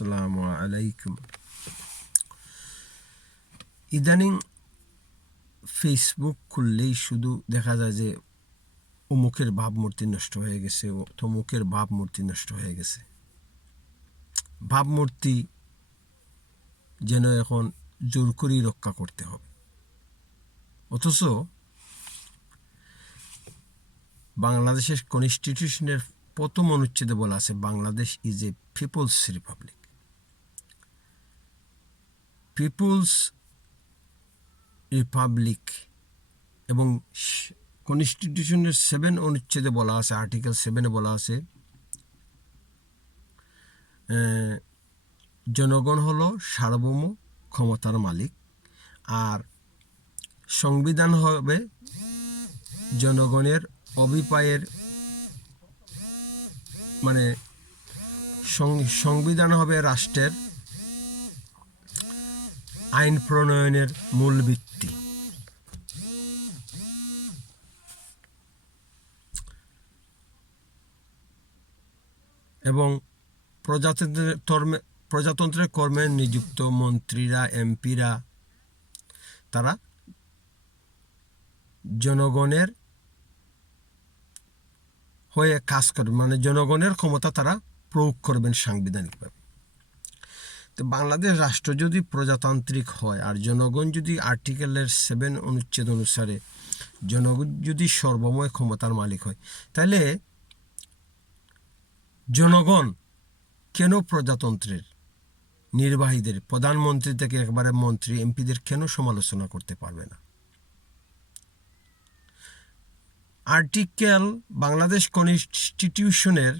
আসসালামু আলাইকুম। ইদানিং ফেসবুক খুললেই শুধু দেখা যায় যে অমুকের ভাবমূর্তি নষ্ট হয়ে গেছে, তমুকের ভাবমূর্তি নষ্ট হয়ে গেছে। ভাবমূর্তি যেন এখন জোর করেই রক্ষা করতে হবে, অথচ বাংলাদেশের কনস্টিটিউশনের প্রথম অনুচ্ছেদে বলা আছে Bangladesh is a people's republic. People's republic এবং কনস্টিটিউশনের 7 অনুচ্ছেদে বলা আছে, আর্টিকেল 7-এ বলা আছে জনগণ হলো সার্বভৌম ক্ষমতার মালিক, আর সংবিধান হবে জনগণের অভিপ্রায়ের মানে সংবিধান হবে রাষ্ট্রের আইন প্রণয়নের মূল ভিত্তি। এবং প্রজাতন্ত্রের কর্মে নিযুক্ত মন্ত্রীরা, এমপিরা তারা জনগণের হয়ে কাজ করবে, মানে জনগণের ক্ষমতা তারা প্রয়োগ করবেন সাংবিধানিকভাবে। তো বাংলাদেশ রাষ্ট্র যদি প্রজাতান্ত্রিক হয় আর জনগণ যদি আর্টিকেলের 7 অনুচ্ছেদ অনুসারে জনগণ যদি সর্বময় ক্ষমতার মালিক হয়, তাহলে জনগণ কেন প্রজাতন্ত্রের নির্বাহীদের, প্রধানমন্ত্রী থেকে একবারে মন্ত্রী, এমপিদের কেন সমালোচনা করতে পারবে না? আর্টিকেল বাংলাদেশ কনস্টিটিউশনের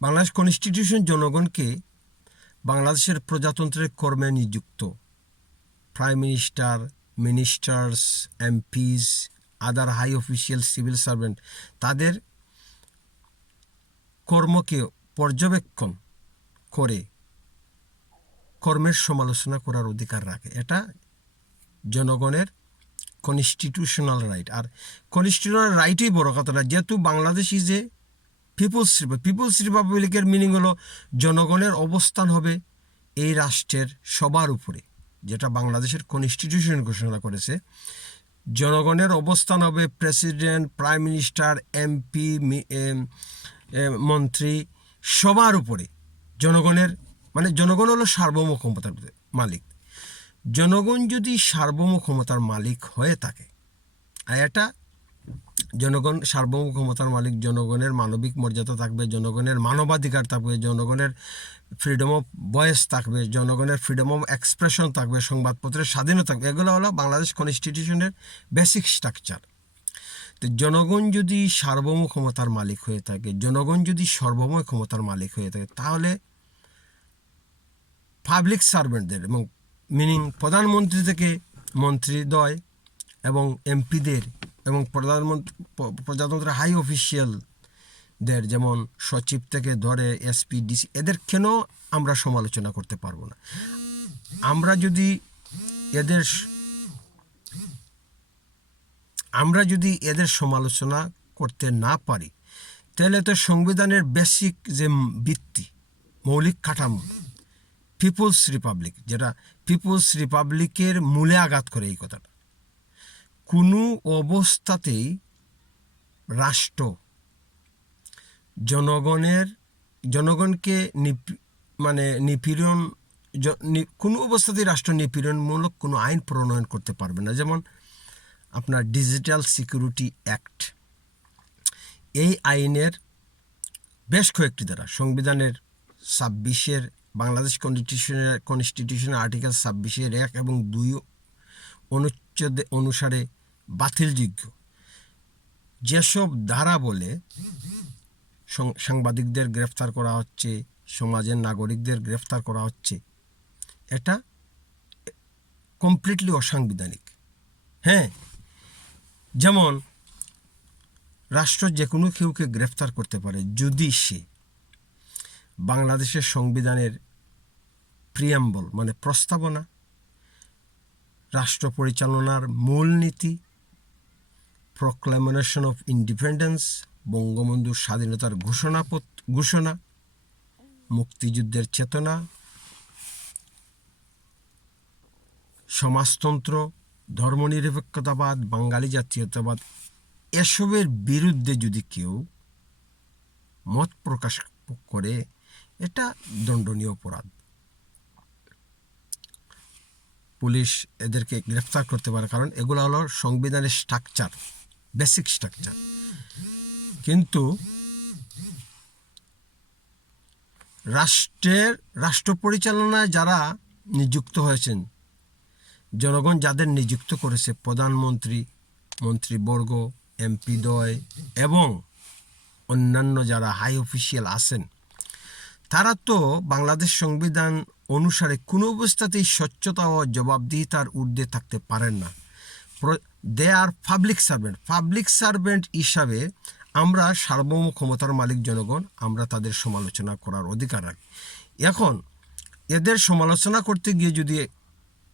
বাংলাদেশ কনস্টিটিউশন জনগণকে বাংলাদেশের প্রজাতন্ত্রের কর্মে নিযুক্ত প্রাইম মিনিস্টার, মিনিস্টার্স, এমপিস, আদার হাই অফিসিয়াল, সিভিল সার্ভেন্ট তাদের কর্মকে পর্যবেক্ষণ করে কর্মের সমালোচনা করার অধিকার রাখে। এটা জনগণের কনস্টিটিউশনাল রাইট। আর কনস্টিটিউশনাল রাইটই বড় কথাটা, যেহেতু বাংলাদেশ ইজ এ পিপলস রিপাবলিকের মিনিং হলো জনগণের অবস্থান হবে এই রাষ্ট্রের সবার উপরে, যেটা বাংলাদেশের কনস্টিটিউশন ঘোষণা করেছে। জনগণের অবস্থান হবে প্রেসিডেন্ট, প্রাইম মিনিস্টার, এমপি, মন্ত্রী সবার উপরে। জনগণের মানে জনগণ হলো সার্বভৌম ক্ষমতার মালিক। জনগণ যদি সার্বভৌম ক্ষমতার মালিক হয়ে থাকে, আর এটা জনগণ সার্বভৌম ক্ষমতার মালিক, জনগণের মানবিক মর্যাদা থাকবে, জনগণের মানবাধিকার থাকবে, জনগণের ফ্রিডম অফ ভয়েস থাকবে, জনগণের ফ্রিডম অফ এক্সপ্রেশন থাকবে, সংবাদপত্রের স্বাধীনতা থাকবে। এগুলো হলো বাংলাদেশ কনস্টিটিউশনের বেসিক স্ট্রাকচার। তো জনগণ যদি সার্বভৌম ক্ষমতার মালিক হয়ে থাকে, জনগণ যদি সর্বময় ক্ষমতার মালিক হয়ে থাকে, তাহলে পাবলিক সার্ভেন্টদের এবং মিনিং প্রধানমন্ত্রী থেকে মন্ত্রীদ্বয় এবং এমপিদের এবং প্রজাতন্ত্রের হাই অফিসিয়ালদের যেমন সচিব থেকে ধরে এসপি, ডিসি, এদের কেন আমরা সমালোচনা করতে পারবো না? আমরা যদি এদের সমালোচনা করতে না পারি, তাহলে তো সংবিধানের বেসিক যে ভিত্তি, মৌলিক কাঠামো পিপলস রিপাবলিক, যেটা পিপলস রিপাবলিকের মূলে আঘাত করে এই কথাটা। কোনো অবস্থাতেই রাষ্ট্র জনগণকে নিপীড়ন, কোনো অবস্থাতেই রাষ্ট্র নিপীড়নমূলক কোনো আইন প্রণয়ন করতে পারবে না। যেমন আপনার ডিজিটাল সিকিউরিটি অ্যাক্ট, এই আইনের বেশ কয়েকটি ধারা সংবিধানের 26-এর বাংলাদেশ কনস্টিটিউশনের আর্টিকেল 26-এর 1 এবং 2 অনুচ্ছেদ অনুসারে বাতিলযোগ্য। যেসব ধারা বলে সাংবাদিকদের গ্রেফতার করা হচ্ছে, সমাজের নাগরিকদের গ্রেফতার করা হচ্ছে, এটা কমপ্লিটলি অসাংবিধানিক। হ্যাঁ, যেমন রাষ্ট্র যে কোনো কেউকে গ্রেফতার করতে পারে যদি সে বাংলাদেশের সংবিধানের প্রিয়াম্বল মানে প্রস্তাবনা, রাষ্ট্র পরিচালনার মূলনীতি, প্রক্লামেশন অফ ইন্ডিপেন্ডেন্স, বঙ্গবন্ধুর স্বাধীনতার ঘোষণা, মুক্তিযুদ্ধের চেতনা, সমাজতন্ত্র, ধর্মনিরপেক্ষতাবাদ, বাঙালি জাতীয়তাবাদ, এসবের বিরুদ্ধে যদি কেউ মত প্রকাশ করে, এটা দণ্ডনীয় অপরাধ। পুলিশ এদেরকে গ্রেফতার করতে পারে, কারণ এগুলো হলো সংবিধানের স্ট্রাকচার, বেসিক স্ট্রাকচার। কিন্তু রাষ্ট্র পরিচালনায় যারা নিযুক্ত হয়েছেন, জনগণ যাদের নিযুক্ত করেছে, প্রধানমন্ত্রী, মন্ত্রীবর্গ, এমপিদ্বয় এবং অন্যান্য যারা হাই অফিসিয়াল আছেন, তারা তো বাংলাদেশ সংবিধান অনুসারে কোনো অবস্থাতেই স্বচ্ছতা ও জবাবদিহিতার ঊর্ধ্বে থাকতে পারেন না। দে আর পাবলিক সার্ভেন্ট হিসাবে আমরা সার্বভৌম ক্ষমতার মালিক জনগণ, আমরা তাদের সমালোচনা করার অধিকার রাখি। এখন এদের সমালোচনা করতে গিয়ে যদি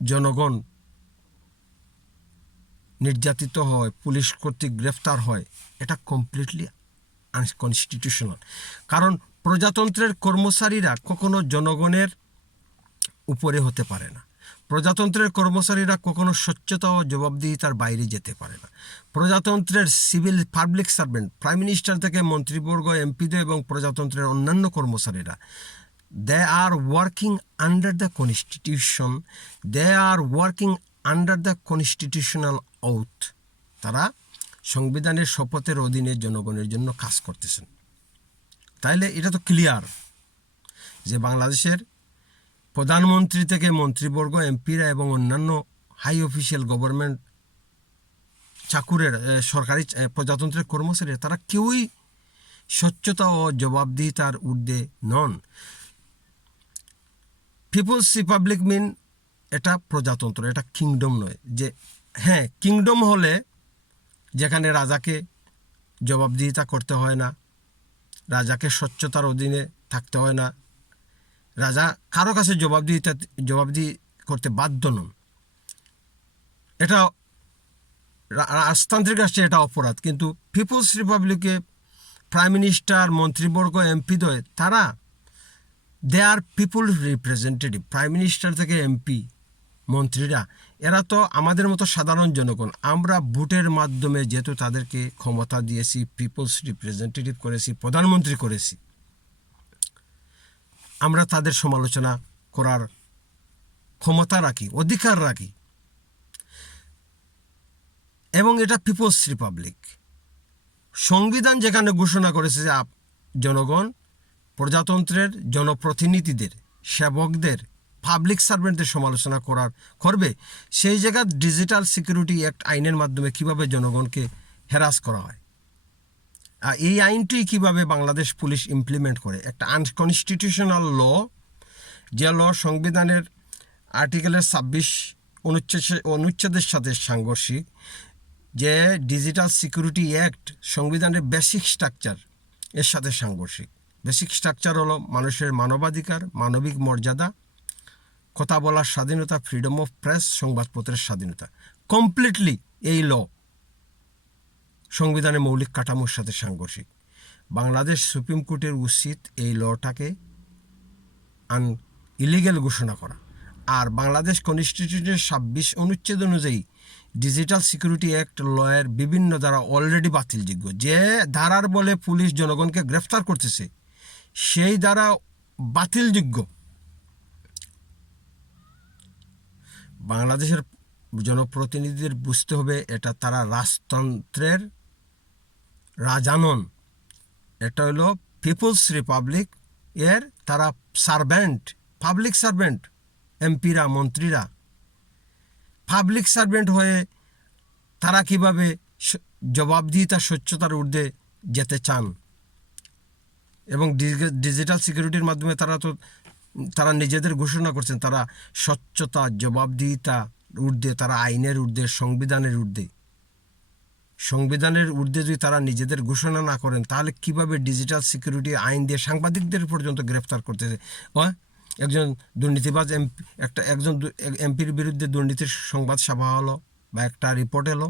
জনগণ নির্যাতিত হয়, পুলিশ কর্তৃক গ্রেফতার হয়, এটা কমপ্লিটলি আনকনস্টিটিউশনাল। কারণ প্রজাতন্ত্রের কর্মচারীরা কখনো জনগণের উপরে হতে পারে না। প্রজাতন্ত্রের কর্মচারীরা কখনো স্বচ্ছতা ও জবাবদিহিতার বাইরে যেতে পারে না। প্রজাতন্ত্রের civil public servant, prime minister থেকে মন্ত্রীবর্গ, এমপিদের এবং প্রজাতন্ত্রের অন্যান্য কর্মচারীরা, they are working under the constitution, they are working under the constitutional oath. তারা সংবিধানের শপথের অধীনে জনগণের জন্য কাজ করতেছেন। তাইলে এটা তো ক্লিয়ার যে বাংলাদেশের প্রধানমন্ত্রী থেকে মন্ত্রীবর্গ, এমপিরা এবং অন্যান্য হাই অফিসিয়াল গভর্নমেন্ট চাকুরের, সরকারি প্রজাতন্ত্রের কর্মচারীরা, তারা কেউই স্বচ্ছতা ও জবাবদিহিতার ঊর্ধ্বে নন। পিপলস রিপাবলিক মিন এটা প্রজাতন্ত্র, এটা কিংডম নয়। যে হ্যাঁ, কিংডম হলে যেখানে রাজাকে জবাবদিহিতা করতে হয় না, রাজাকে স্বচ্ছতার অধীনে থাকতে হয় না, রাজা কারো কাছে জবাবদিহি করতে বাধ্য নন, এটা রাজতান্ত্রিক রাষ্ট্রে এটা অপরাধ। কিন্তু পিপলস রিপাবলিকে প্রাইম মিনিস্টার, মন্ত্রীবর্গ, এমপিদ্বয়, তারা দে আর পিপুল রিপ্রেজেন্টেটিভ। প্রাইম মিনিস্টার থেকে এমপি, মন্ত্রীরা, এরা তো আমাদের মতো সাধারণ জনগণ। আমরা ভোটের মাধ্যমে যেহেতু তাদেরকে ক্ষমতা দিয়েছি, পিপলস রিপ্রেজেন্টেটিভ করেছি, প্রধানমন্ত্রী করেছি, আমরা তাদের সমালোচনা করার ক্ষমতা রাখি, অধিকার রাখি। এবং এটা পিপলস রিপাবলিক। সংবিধান যেখানে ঘোষণা করেছে যে জনগণ প্রজাতন্ত্রের জনপ্রতিনিধিদের, সেবকদের, পাবলিক সার্ভেন্টদের সমালোচনা করবে, সেই জায়গায় ডিজিটাল সিকিউরিটি অ্যাক্ট আইনের মাধ্যমে কিভাবে জনগণকে হ্যারাস করা হয়, আর এই আইনটি কিভাবে বাংলাদেশ পুলিশ ইমপ্লিমেন্ট করে, একটা আনকনস্টিটিউশনাল ল, যে ল সংবিধানের আর্টিকেলের 26 অনুচ্ছেদের সাথে সাংঘর্ষিক, যে ডিজিটাল সিকিউরিটি অ্যাক্ট সংবিধানের বেসিক স্ট্রাকচার এর সাথে সাংঘর্ষিক। বেসিক স্ট্রাকচার হলো মানুষের মানবাধিকার, মানবিক মর্যাদা, কথা বলার স্বাধীনতা, ফ্রিডম অফ প্রেস, সংবাদপত্রের স্বাধীনতা। কমপ্লিটলি এই ল সংবিধানের মৌলিক কাঠামোর সাথে সাংঘর্ষিক। বাংলাদেশ সুপ্রিম কোর্টের উচিত এই লটাকে ইলিগ্যাল ঘোষণা করা। আর বাংলাদেশ কনস্টিটিউশনের 26 অনুচ্ছেদ অনুযায়ী ডিজিটাল সিকিউরিটি অ্যাক্ট লয়ের বিভিন্ন ধারা অলরেডি বাতিলযোগ্য। যে ধারার বলে পুলিশ জনগণকে গ্রেফতার করতেছে, সেই ধারা বাতিলযোগ্য। বাংলাদেশের জনপ্রতিনিধিদের বুঝতে হবে এটা তারা রাজতন্ত্রের রাজা নন, এটা হলো পিপলস রিপাবলিক এর তারা সার্ভেন্ট, পাবলিক সার্ভেন্ট। এমপিরা, মন্ত্রীরা পাবলিক সার্ভেন্ট হয়ে তারা কিভাবে জবাবদিহিতা, স্বচ্ছতার ঊর্ধ্বে যেতে চান? এবং ডিজিটাল সিকিউরিটির মাধ্যমে তারা নিজেদের ঘোষণা করছেন তারা স্বচ্ছতা, জবাবদিহিতা ঊর্ধ্বে, তারা আইনের ঊর্ধ্বে, সংবিধানের ঊর্ধ্বে। সংবিধানের ঊর্ধ্বে যদি তারা নিজেদের ঘোষণা না করেন, তাহলে কিভাবে ডিজিটাল সিকিউরিটি আইন দিয়ে সাংবাদিকদের পর্যন্ত গ্রেফতার করতেছে? একজন দুর্নীতিবাজ একজন এমপির বিরুদ্ধে দুর্নীতির সংবাদ সভা হলো বা একটা রিপোর্ট এলো,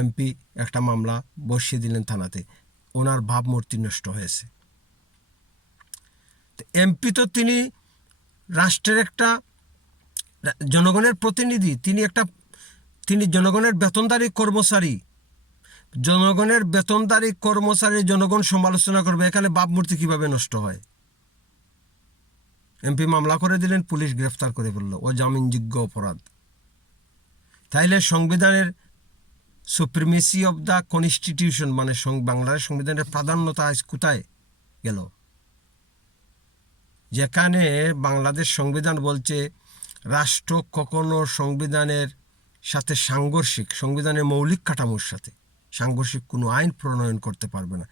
এমপি একটা মামলা বসিয়ে দিলেন থানাতে, ওনার ভাবমূর্তি নষ্ট হয়েছে। এমপি তো তিনি রাষ্ট্রের একটা জনগণের প্রতিনিধি, তিনি জনগণের বেতনদারি কর্মচারী। জনগণের বেতনদারি কর্মচারী জনগণ সমালোচনা করবে, এখানে ভাবমূর্তি কিভাবে নষ্ট হয়? এমপি মামলা করে দিলেন, পুলিশ গ্রেফতার করে ফেলল, ও জামিনযোগ্য অপরাধ। তাইলে সংবিধানের সুপ্রিমেসি অব দ্য কনস্টিটিউশন মানে বাংলাদেশ সংবিধানের প্রাধান্যতা আজ কোথায় গেল? যেখানে বাংলাদেশ সংবিধান বলছে রাষ্ট্র কখনো সংবিধানের সাথে সংবিধানের মৌলিক কাঠামোর সাথে সাংঘর্ষিক কোনো আইন প্রণয়ন করতে পারবে না।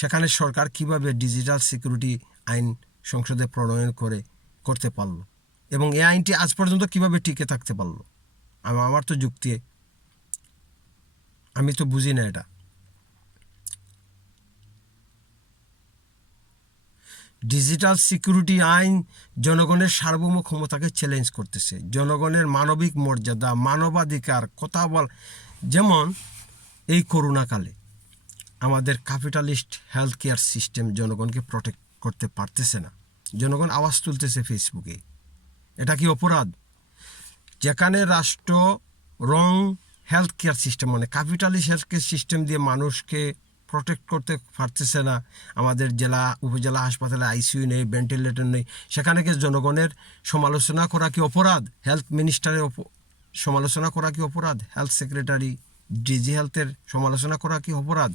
সেখানে সরকার কিভাবে ডিজিটাল সিকিউরিটি আইন সংসদে প্রণয়ন করতে পারলো, এবং এই আইনটি আজ পর্যন্ত কিভাবে টিকে থাকতে পারলো? আমার তো যুক্তি, আমি তো বুঝি না এটা। ডিজিটাল সিকিউরিটি আইন জনগণের সার্বভৌম ক্ষমতাকে চ্যালেঞ্জ করতেছে, জনগণের মানবিক মর্যাদা, মানবাধিকার কথা যেমন এই করোনাকালে আমাদের ক্যাপিটালিস্ট হেলথ কেয়ার সিস্টেম জনগণকে প্রোটেক্ট করতে পারতেছে না, জনগণ আওয়াজ তুলতেছে ফেসবুকে। এটা কি অপরাধ? যেখানে রাষ্ট্র রং হেলথ কেয়ার সিস্টেম মানে ক্যাপিটালিস্ট হেলথ কেয়ার সিস্টেম দিয়ে মানুষকে প্রোটেক্ট করতে পারতেছে না, আমাদের জেলা উপজেলা হাসপাতালে আইসিইউ নেই, ভেন্টিলেটর নেই, সেখানে কি জনগণের সমালোচনা করা কি অপরাধ? হেলথ মিনিস্টারের সমালোচনা করা কি অপরাধ? হেলথ সেক্রেটারি, ডিজি হেলথের সমালোচনা করা কি অপরাধ?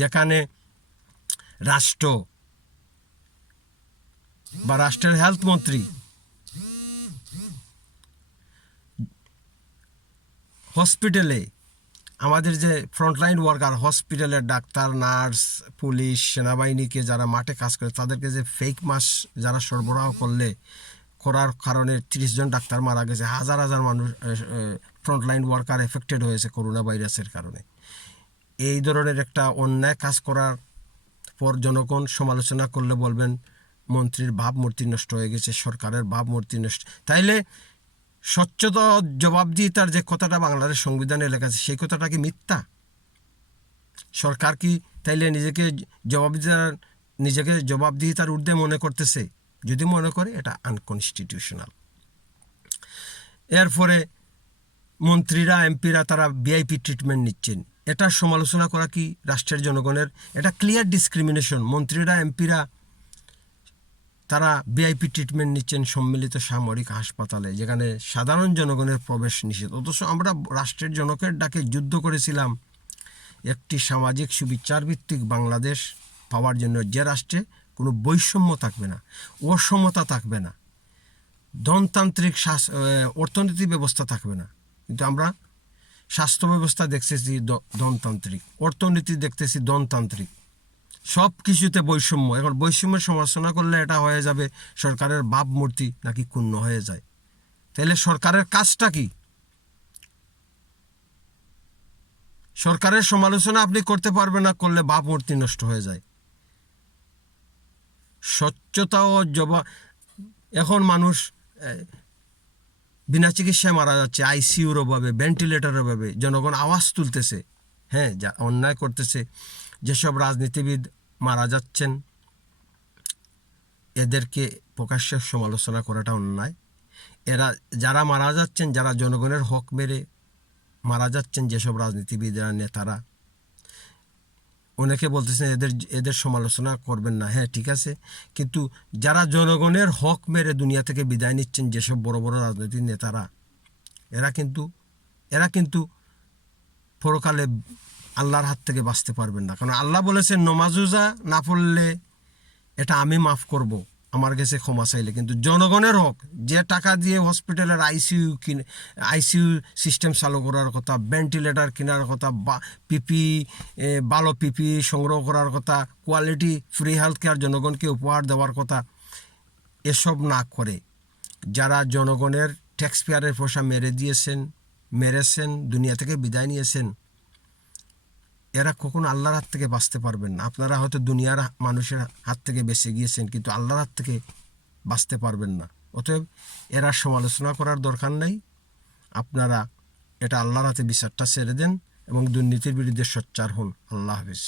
যেখানে রাষ্ট্র বা রাষ্ট্রের হেলথ মন্ত্রী হসপিটালে আমাদের যে ফ্রন্টলাইন ওয়ার্কার, হসপিটালের ডাক্তার, নার্স, পুলিশ, সেনাবাহিনীকে যারা মাঠে কাজ করে তাদেরকে যে ফেক মাস্ক যারা সরবরাহ করার কারণে 30 জন ডাক্তার মারা গেছে, হাজার হাজার মানুষ ফ্রন্টলাইন ওয়ার্কার এফেক্টেড হয়েছে করোনা ভাইরাসের কারণে। এই ধরনের একটা অন্যায় কাজ করার পর জনগণ সমালোচনা করলে বলবেন মন্ত্রীর ভাবমূর্তি নষ্ট হয়ে গেছে, সরকারের ভাবমূর্তি নষ্ট। তাইলে স্বচ্ছতা জবাবদিহিতার যে কথাটা বাংলাদেশ সংবিধানে লেখা আছে সেই কথাটা কি মিথ্যা? সরকার কি তাইলে নিজেকে জবাবদিহিতার ঊর্ধ্বে মনে করতেছে? যদি মনে করে এটা আনকনস্টিটিউশনাল। এরপরে মন্ত্রীরা, এমপিরা তারা ভিআইপি ট্রিটমেন্ট নিচ্ছেন, এটা সমালোচনা করা কি রাষ্ট্রের জনগণের? এটা ক্লিয়ার ডিসক্রিমিনেশন। মন্ত্রীরা, এমপিরা তারা ভিআইপি ট্রিটমেন্ট নিচ্ছেন সম্মিলিত সামরিক হাসপাতালে, যেখানে সাধারণ জনগণের প্রবেশ নিষেধ। অথচ আমরা রাষ্ট্রের জনকের ডাকে যুদ্ধ করেছিলাম একটি সামাজিক সুবিচার ভিত্তিক বাংলাদেশ পাওয়ার জন্য, যে রাষ্ট্রে কোনো বৈষম্য থাকবে না, অসমতা থাকবে না, ধনতান্ত্রিক অর্থনীতি ব্যবস্থা থাকবে না। কিন্তু আমরা স্বাস্থ্য ব্যবস্থা দেখতেছি ধনতান্ত্রিক, অর্থনীতি দেখতেছি ধনতান্ত্রিক, সব কিছুতে বৈষম্য। এখন বৈষম্যের সমালোচনা করলে এটা হয়ে যাবে সরকারের ভাবমূর্তি নাকি ক্ষুণ্ণ হয়ে যায়। তাহলে সরকারের কাজটা কি? সরকারের সমালোচনা আপনি করতে পারবেন না, করলে ভাবমূর্তি নষ্ট হয়ে যায়। স্বচ্ছতা ও এখন মানুষ বিনা চিকিৎসায় মারা যাচ্ছে, আইসিইউর অভাবে, ভেন্টিলেটরের অভাবে। জনগণ আওয়াজ তুলতেছে, হ্যাঁ, যা অন্যায় করতেছে। যেসব রাজনীতিবিদ মারা যাচ্ছেন এদেরকে প্রকাশ্যে সমালোচনা করাটা অন্যায়। যারা মারা যাচ্ছেন, যারা জনগণের হক মেরে মারা যাচ্ছেন, যেসব রাজনীতিবিদরা, নেতারা, অনেকে বলতেছেন এদের সমালোচনা করবেন না। হ্যাঁ, ঠিক আছে, কিন্তু যারা জনগণের হক মেরে দুনিয়া থেকে বিদায় নিচ্ছেন, যেসব বড় বড় রাজনৈতিক নেতারা, এরা কিন্তু পরকালে আল্লাহর হাত থেকে বাঁচতে পারবেন না। কারণ আল্লাহ বলেছেন নমাজুজা না পড়লে এটা আমি মাফ করব আমার কাছে ক্ষমা চাইলে। কিন্তু জনগণের হক, যে টাকা দিয়ে হসপিটালের আইসিইউ সিস্টেম চালু করার কথা, ভেন্টিলেটর কেনার কথা, ভালো পিপি সংগ্রহ করার কথা, কোয়ালিটি ফ্রি হেলথ কেয়ার জনগণকে উপহার দেওয়ার কথা, এসব না করে যারা জনগণের ট্যাক্স পেয়ারের পয়সা মেরেছেন, দুনিয়া থেকে বিদায় নিয়েছেন, এরা কখনো আল্লাহর হাত থেকে বাঁচতে পারবেন না। আপনারা হয়তো দুনিয়ার মানুষের হাত থেকে বেঁচে গিয়েছেন, কিন্তু আল্লাহর হাত থেকে বাঁচতে পারবেন না। অতএব এরা সমালোচনা করার দরকার নেই। আপনারা এটা আল্লাহর হাতে বিচারটা ছেড়ে দেন এবং দুর্নীতির বিরুদ্ধে সোচ্চার হন। আল্লাহ হাফিজ।